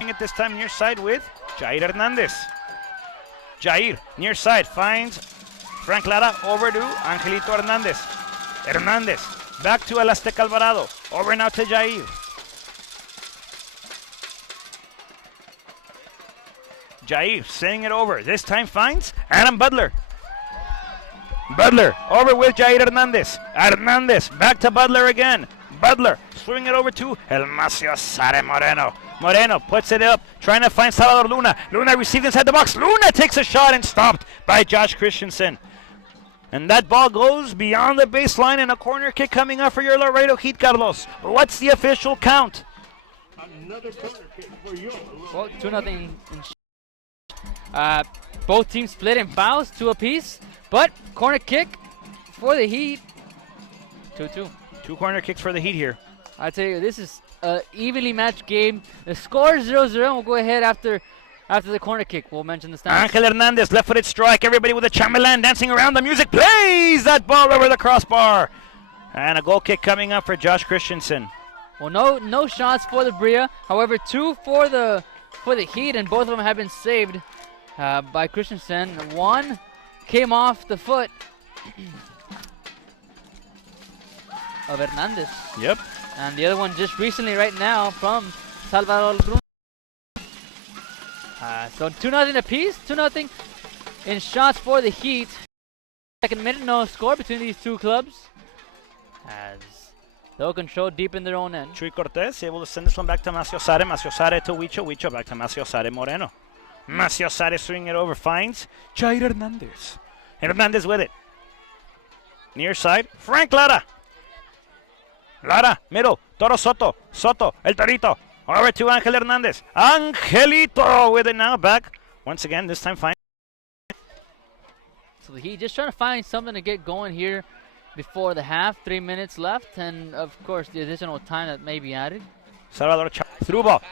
it this time near side with Jair Hernandez. Jair, near side, finds Frank Lara, over to Angelito Hernandez. Hernandez, back to El Azteca Alvarado. Over now to Jair. Jair, sending it over. This time finds Adam Butler. Butler, over with Jair Hernandez. Hernandez, back to Butler again. Butler, swinging it over to El Maciosare Moreno. Moreno puts it up, trying to find Salvador Luna. Luna received inside the box. Luna takes a shot and stopped by Josh Christensen. And that ball goes beyond the baseline, and a corner kick coming up for your Laredo Heat, Carlos. What's the official count? Another corner kick for you. Well, 2-0 both teams split in fouls, 2 apiece, but corner kick for the Heat. 2-2. 2 corner kicks for the Heat here. I tell you, this is an evenly matched game. The score is 0-0. We'll go ahead after the corner kick. We'll mention the stats. Angel Hernandez, left-footed strike. Everybody with a chambelán dancing around. The music plays that ball over the crossbar. And a goal kick coming up for Josh Christensen. Well, no shots for the Brilla. However, 2 for the Heat, and both of them have been saved by Christensen. One came off the foot of Hernandez. Yep. And the other one just recently right now from Salvador Bruno. So 2-0 apiece, 2-0 in shots for the Heat. Second minute, no score between these two clubs. As they'll control deep in their own end. Chuy Cortez able to send this one back to Maciosare. Maciosare to Huicho. Huicho back to Maciosare Moreno. Maciosare swinging it over, finds Jair Hernandez. Hernandez with it. Near side, Frank Lara. Lara, middle, Toro Soto. Soto, El Torito. Over to Angel Hernandez. Angelito with it now, back. Once again, this time fine. So the Heat just trying to find something to get going here before the half. 3 minutes left, and of course the additional time that may be added. Salvador through ball.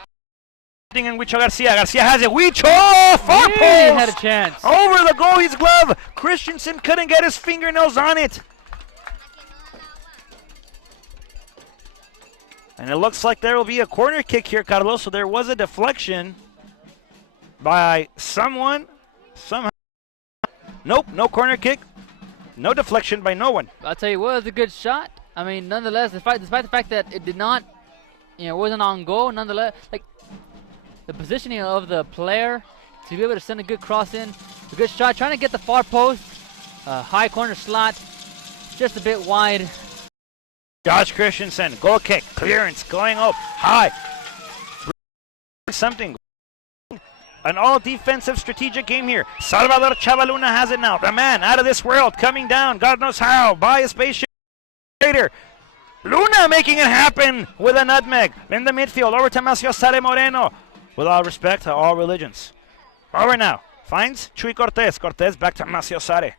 And Huicho Garcia. Garcia has it. Huicho! Far post! Had a chance. Over the goalie's glove. Christensen couldn't get his fingernails on it. And it looks like there will be a corner kick here, Carlos. So there was a deflection by someone. Somehow. Nope, no corner kick. No deflection by no one. I'll tell you what, it was a good shot. I mean, nonetheless, despite the fact that it did not, wasn't on goal, nonetheless, like, the positioning of the player to be able to send a good cross in, a good shot, trying to get the far post, high corner slot, just a bit wide. Josh Christensen, goal kick, clearance, going up, high. Something. An all-defensive strategic game here. Salvador Chavaluna has it now. The man out of this world, coming down, God knows how, by a spaceship. Later, Luna making it happen with a nutmeg. In the midfield, over to Maciosare Moreno. With all respect to all religions. Over now, finds Chuy Cortez. Cortez back to Maciosare.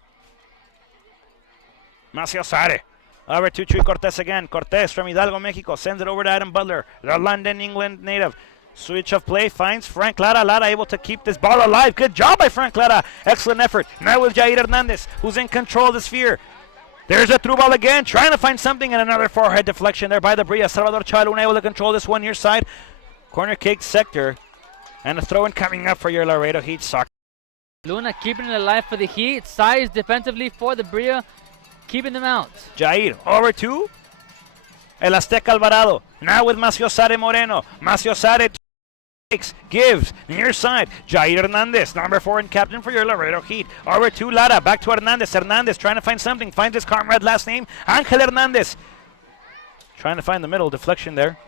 Maciosare. Over to Chuy Cortez again. Cortez from Hidalgo, Mexico. Sends it over to Adam Butler, the London, England native. Switch of play, finds Frank Lara. Lara able to keep this ball alive. Good job by Frank Lara. Excellent effort. Now with Jair Hernandez, who's in control of the sphere. There's a through ball again, trying to find something, and another forehead deflection there by the Brilla. Salvador Chavaluna able to control this one near side. Corner kick sector. And a throw-in coming up for your Laredo Heat soccer. Luna keeping it alive for the Heat. Size defensively for the Brilla, keeping them out. Jair over to El Azteca Alvarado. Now with Maciosare Moreno. Maciosare takes, gives, near side. Jair Hernandez, number 4 and captain for your Laredo Heat. Over to Lara, back to Hernandez. Hernandez trying to find something. Finds his comrade, last name, Angel Hernandez. Trying to find the middle, deflection there.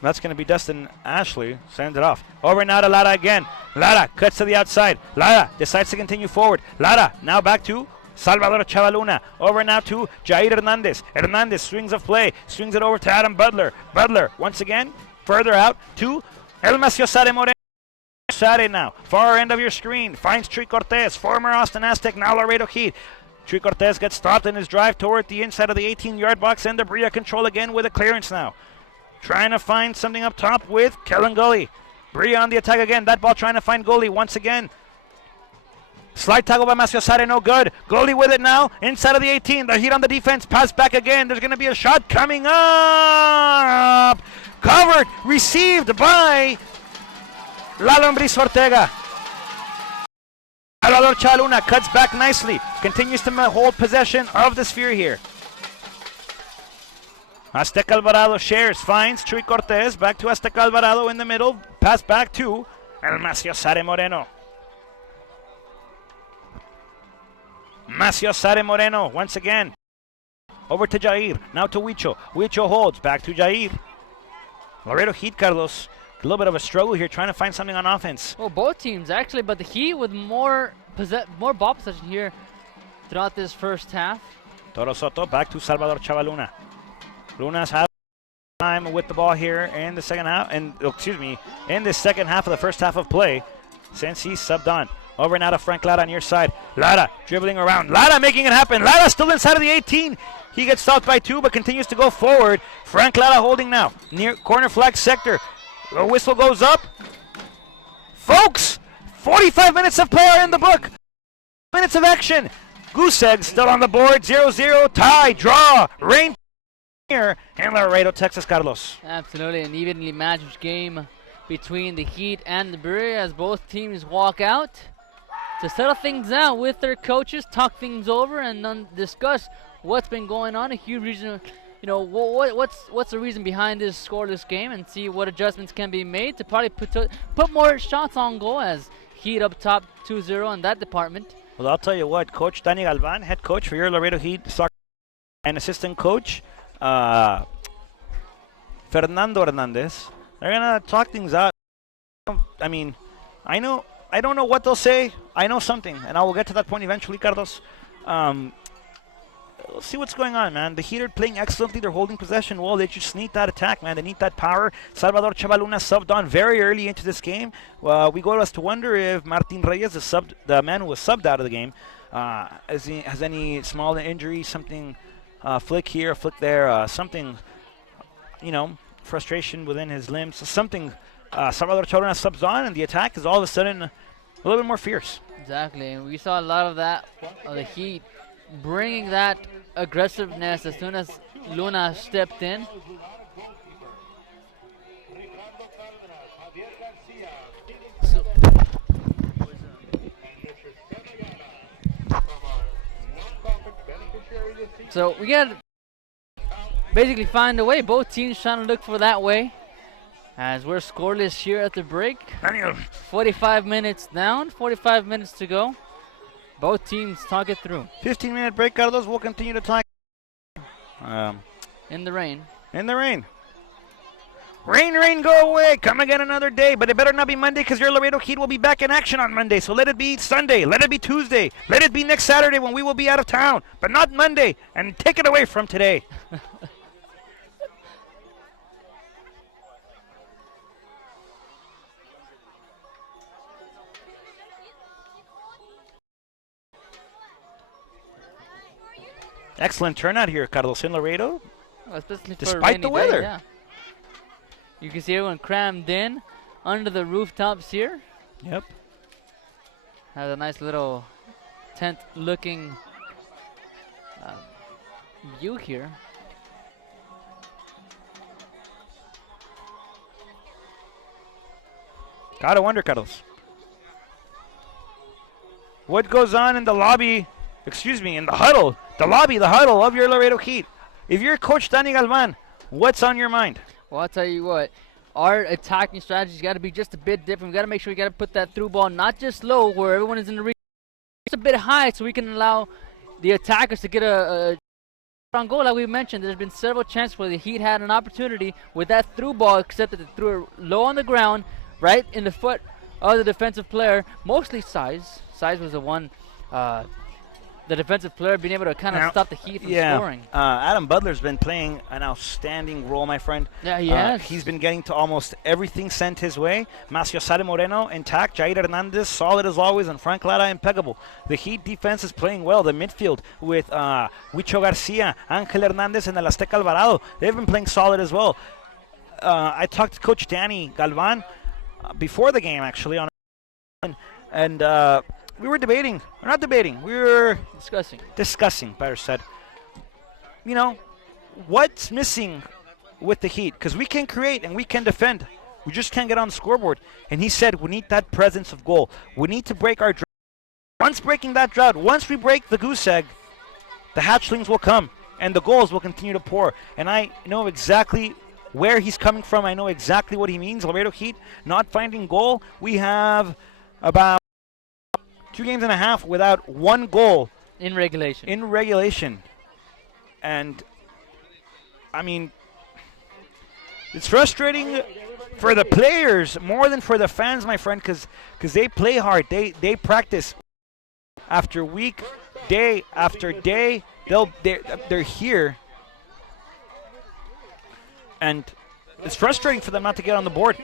That's going to be Dustin Ashley. Send it off. Over now to Lara again. Lara cuts to the outside. Lara decides to continue forward. Lara now back to Salvador Chavaluna. Over now to Jair Hernandez. Hernandez swings of play. Swings it over to Adam Butler. Butler once again further out to El Maciosare Moreno. Sare now. Far end of your screen. Finds Chuy Cortez. Former Austin Aztec. Now Laredo Heat. Chuy Cortez gets stopped in his drive toward the inside of the 18-yard box. And the Brilla control again with a clearance now. Trying to find something up top with Kellen Gully. Brilla on the attack again. That ball trying to find Gully once again. Slide tackle by Maciosare, no good. Gully with it now. Inside of the 18. The Heat on the defense. Pass back again. There's going to be a shot coming up. Covered. Received by La Lombriz Ortega. Salvador Chavaluna cuts back nicely. Continues to hold possession of the sphere here. Azteca Alvarado shares, finds Chuy Cortez, back to Azteca Alvarado in the middle, pass back to El Maciosare Moreno. Maciosare Moreno, once again, over to Jair, now to Huicho. Huicho holds, back to Jair. Laredo Heat, Carlos, A little bit of a struggle here, trying to find something on offense. Well, both teams actually, but the Heat with more ball possession here throughout this first half. Toro Soto back to Salvador Chavaluna. Luna's had time with the ball here in the second half, in the second half of the first half of play, since he subbed on. Over now to Frank Lara near side. Lara dribbling around. Lara making it happen. Lara still inside of the 18. He gets stopped by 2, but continues to go forward. Frank Lara holding now near corner flag sector. The whistle goes up. Folks, 45 minutes of play are in the book. Minutes of action. Goose Egg still on the board. 0-0. Tie. Draw. Rain here in Laredo, Texas, Carlos. Absolutely, an evenly matched game between the Heat and the Brilla as both teams walk out to settle things out with their coaches, talk things over, and discuss what's been going on. A huge reason, what's the reason behind this scoreless game, and see what adjustments can be made to probably put more shots on goal as Heat up top 2-0 in that department. Well, I'll tell you what, Coach Danny Galvan, head coach for your Laredo Heat soccer, and assistant coach Fernando Hernandez, they're gonna talk things out. I mean, I don't know what they'll say. I know something, and I will get to that point eventually, Carlos. Let's see what's going on, man. The Heat are playing excellently. They're holding possession well. They just need that attack, man. They need that power. Salvador Chavaluna subbed on very early into this game. We go as to wonder if Martin Reyes, the man who was subbed out of the game, has any small injury, something, flick here, flick there, something, frustration within his limbs, something. Salvador Chavaluna subs on, and the attack is all of a sudden a little bit more fierce. Exactly, and we saw a lot of that, of the Heat bringing that aggressiveness as soon as Luna stepped in. So we got to basically find a way. Both teams trying to look for that way. As we're scoreless here at the break. Daniel. 45 minutes down, 45 minutes to go. Both teams talk it through. 15-minute break, Carlos. We'll continue to talk. In the rain. In the rain. Rain, go away. Come again another day. But it better not be Monday, because your Laredo Heat will be back in action on Monday. So let it be Sunday. Let it be Tuesday. Let it be next Saturday when we will be out of town. But not Monday. And take it away from today. Excellent turnout here, Carlos, in Laredo. Well, especially for despite the weather. Day, yeah. You can see everyone crammed in under the rooftops here. Yep. Has a nice little tent-looking view here. Gotta wonder, Carlos. What goes on in the lobby, in the huddle, the huddle of your Laredo Heat? If you're Coach Danny Galvan, what's on your mind? Well, I'll tell you what, our attacking strategy's got to be just a bit different. We got to make sure we got to put that through ball not just low where everyone is in the region, just a bit high so we can allow the attackers to get a on goal. Like we mentioned, there's been several chances where the Heat had an opportunity with that through ball, except that they threw it low on the ground, right in the foot of the defensive player, mostly Size. Size was the one, the defensive player being able to kind of stop the Heat from scoring. Adam Butler's been playing an outstanding role, my friend. Yeah, he has. He's been getting to almost everything sent his way. Macio Sade Moreno intact, Jair Hernandez solid as always, and Frank Lara impeccable. The Heat defense is playing well. The midfield with Huicho Garcia, Angel Hernandez, and El Azteca Alvarado, they've been playing solid as well. I talked to Coach Danny Galvan before the game, actually, and we were debating. We're not debating. We were discussing, better said. What's missing with the Heat? Because we can create and we can defend. We just can't get on the scoreboard. And he said we need that presence of goal. We need to break our drought. Once breaking that drought, once we break the goose egg, the hatchlings will come and the goals will continue to pour. And I know exactly where he's coming from. I know exactly what he means. Laredo Heat not finding goal. We have about 2 games and a half without one goal in regulation. And I mean, it's frustrating for the players more than for the fans, my friend, because they play hard. They practice after week, day after day. They're here, and it's frustrating for them not to get on the board.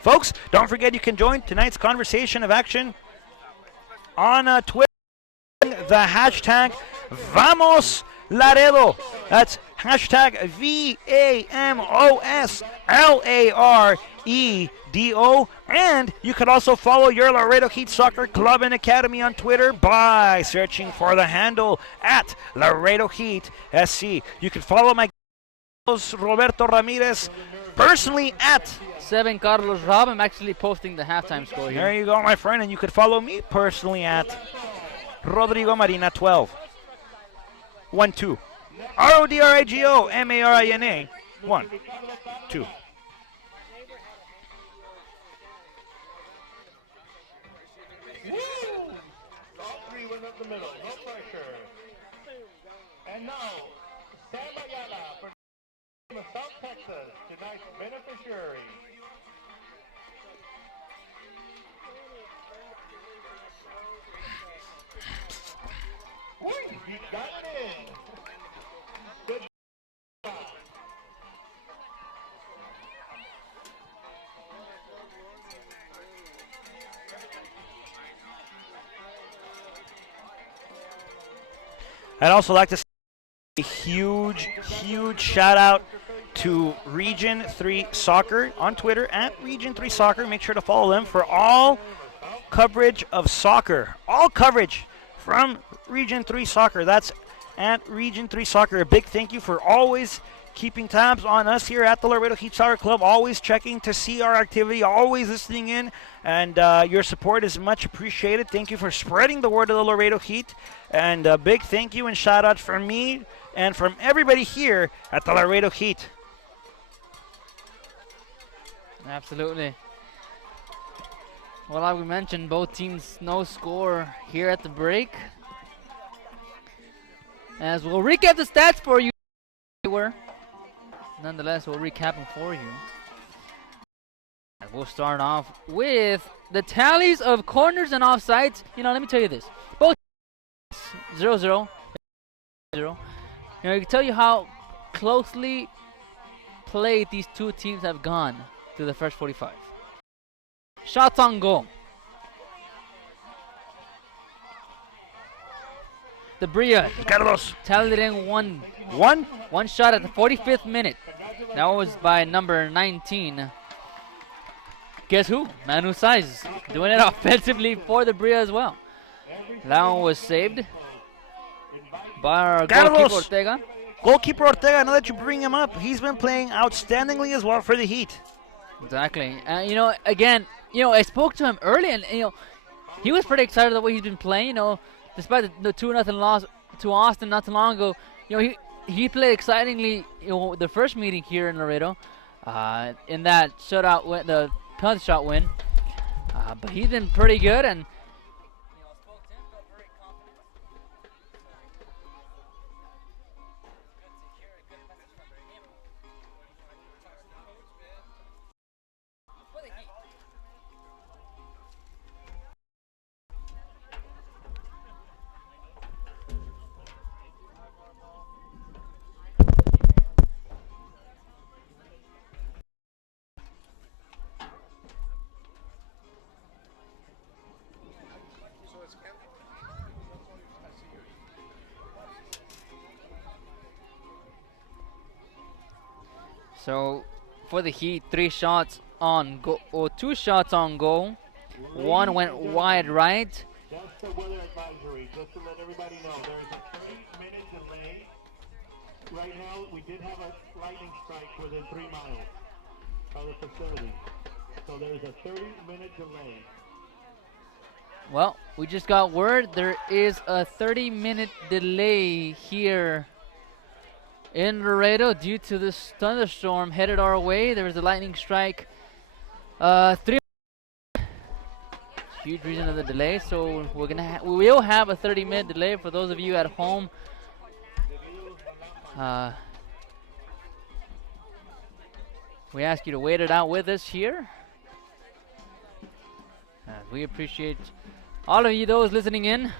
Folks, don't forget you can join tonight's conversation of action on Twitter. The hashtag Vamos Laredo. That's hashtag VAMOSLAREDO. And you can also follow your Laredo Heat Soccer Club and Academy on Twitter by searching for the handle at Laredo Heat SC. You can follow my Roberto Ramirez personally at 7 Carlos Rob. I'm actually posting the halftime score here. There you go, my friend. And you could follow me personally at Rodrigo Marina 12. 1-2. RODRIGO MARINA 1 2. All three went up the middle. No pressure. And now, Sam Ayala for South Texas, tonight's beneficiary. He got it in. Good job. I'd also like to say a huge shout out to Region 3 Soccer on Twitter at Region 3 Soccer. Make sure to follow them for all coverage of soccer. All coverage from Region 3 Soccer. That's at Region 3 Soccer. A big thank you for always keeping tabs on us here at the Laredo Heat Soccer Club, always checking to see our activity, always listening in, and your support is much appreciated. Thank you for spreading the word of the Laredo Heat, and a big thank you and shout out from me and from everybody here at the Laredo Heat. Absolutely. Well, like we mentioned, both teams no score here at the break. As we'll recap the stats for you. Nonetheless, we'll recap them for you. And we'll start off with the tallies of corners and offsides. You know, let me tell you this. Both 0-0. 0. You know, I can tell you how closely played these two teams have gone through the first 45. Shots on goal. The Brilla Carlos. tallied in one shot at the 45th minute. That was by number 19. Guess who? Manu Saiz doing it offensively for the Brilla as well. That one was saved by our goalkeeper Ortega. Goalkeeper Ortega, now that you bring him up, he's been playing outstandingly as well for the Heat. Exactly. You know, again, you know, I spoke to him early, and you know, he was pretty excited the way he's been playing. You know, despite the 2-0 loss to Austin not too long ago, you know, he played excitingly. You know, the first meeting here in Laredo, in that shutout win, the penalty shot win. But he's been pretty good, and so for the Heat, 3 shots on goal, or 2 shots on goal. One went wide right. Just the weather advisory, just to let everybody know, there's a 3-minute delay. Right now, we did have a lightning strike within 3 miles of the facility. So there's a 30-minute delay. Well, we just got word there is a 30-minute delay here in Laredo due to this thunderstorm headed our way. There was a lightning strike. 3 huge reason of the delay, so we will have a 30-minute delay for those of you at home. We ask you to wait it out with us here. We appreciate all of you, those listening in.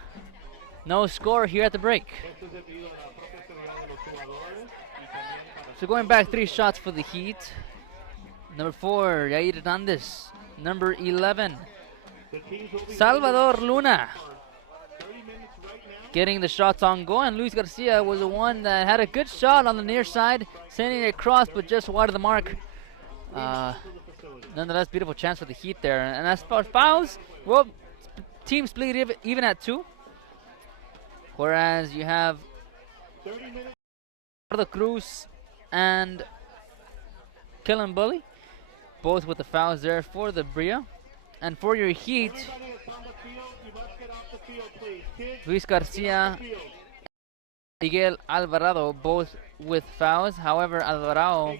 No score here at the break. So going back 3 shots for the Heat. Number 4, Yair Hernandez. Number 11, Salvador Luna. Getting the shots on goal, and Luis Garcia was the one that had a good shot on the near side, sending it across, but just wide of the mark. Nonetheless, beautiful chance for the Heat there. And as far as fouls, well, team split even at 2. Whereas you have Ricardo Cruz and Kellen Bully, both with the fouls there for the Brilla. And for your Heat, Luis Garcia and Miguel Alvarado, both with fouls. However, Alvarado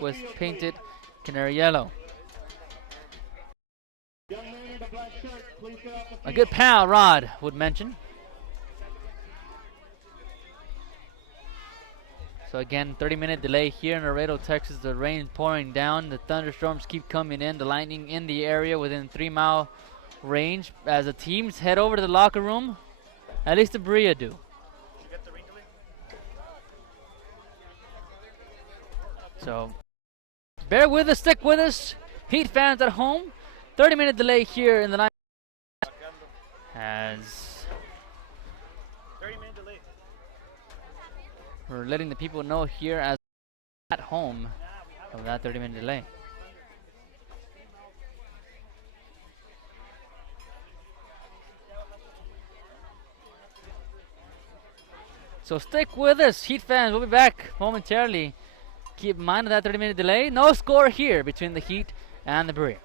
was painted canary yellow. A good pal, Rod would mention. So again, 30-minute delay here in Laredo, Texas. The rain pouring down. The thunderstorms keep coming in. The lightning in the area within 3-mile range as the teams head over to the locker room. At least the Brilla do. So bear with us, stick with us. Heat fans at home. 30-minute delay here in the night. As 30-minute delay. we're letting the people know here as at home of that 30-minute delay. So stick with us, Heat fans. We'll be back momentarily. Keep in mind of that 30-minute delay. No score here between the Heat and the Brilla.